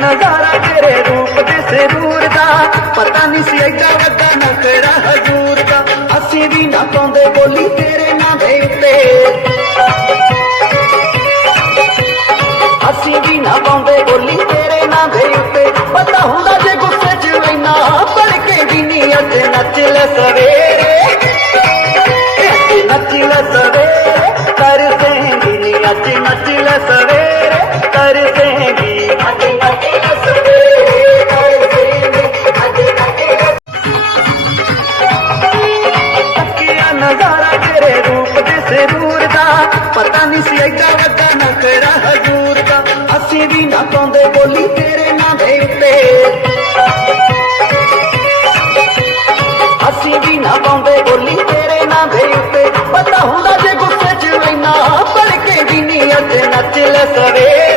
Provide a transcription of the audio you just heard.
नजारा तेरे रूप दे सिरूर दा, पता नहीं सी एडा वड्डा नखरा हजूर दा। असी भी ना पाउंदे बोली तेरे नां दे उत्ते, असी भी ना पाउंदे बोली तेरे नां दे उत्ते। पता हुंदा जे गुस्से च इन्ना भड़के भी नी अज नच ले सवेरे, नच ले सवेरे कर देंगी नी अज नच ले सवेरे कर देंगी। नजारा तेरे रूप दे सिरूर दा, पता नहीं सी एडा वड्डा नखरा हजूर दा। असी भी ना पाउंदे बोली तेरे नां दे उत्ते, असी भी ना पाउंदे बोली तेरे नां दे उत्ते। पता हुंदा जे गुस्से च इन्ना भड़के भी नी अज नच ले सवेरे।